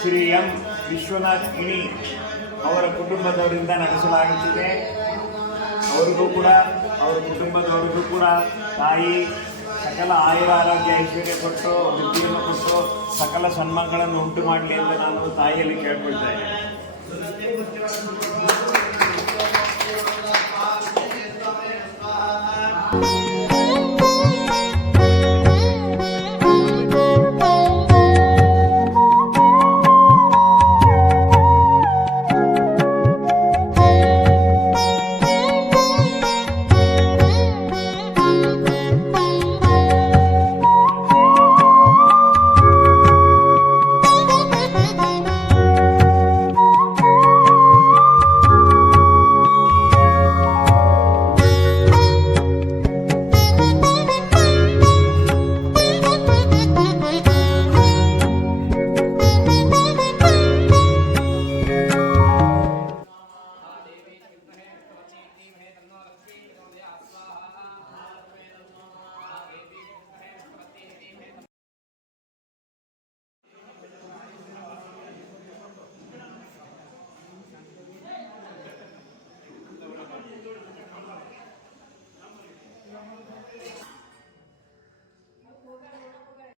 Shri M Vishwanath ಗಿಣಿ ಅವರ ಕುಟುಂಬದವರಿಂದ ನಡೆಸಲಾಗುತ್ತಿದೆ. ಅವರಿಗೂ ಕೂಡ ಅವರ ಕುಟುಂಬದವರಿಗೂ ಕೂಡ ತಾಯಿ ಸಕಲ ಆಯುರ ಆರೋಗ್ಯ ಐಶ್ವರ್ಯ ಕೊಟ್ಟು ಬುದ್ಧಿಯನ್ನು ಕೊಟ್ಟು ಸಕಲ ಸನ್ಮಾನಗಳನ್ನು ಉಂಟು ಮಾಡಲಿ ಎಂದು ನಾನು ತಾಯಿಯಲ್ಲಿ ಕೇಳ್ಕೊಳ್ತಾ ಇದ್ದೇನೆ.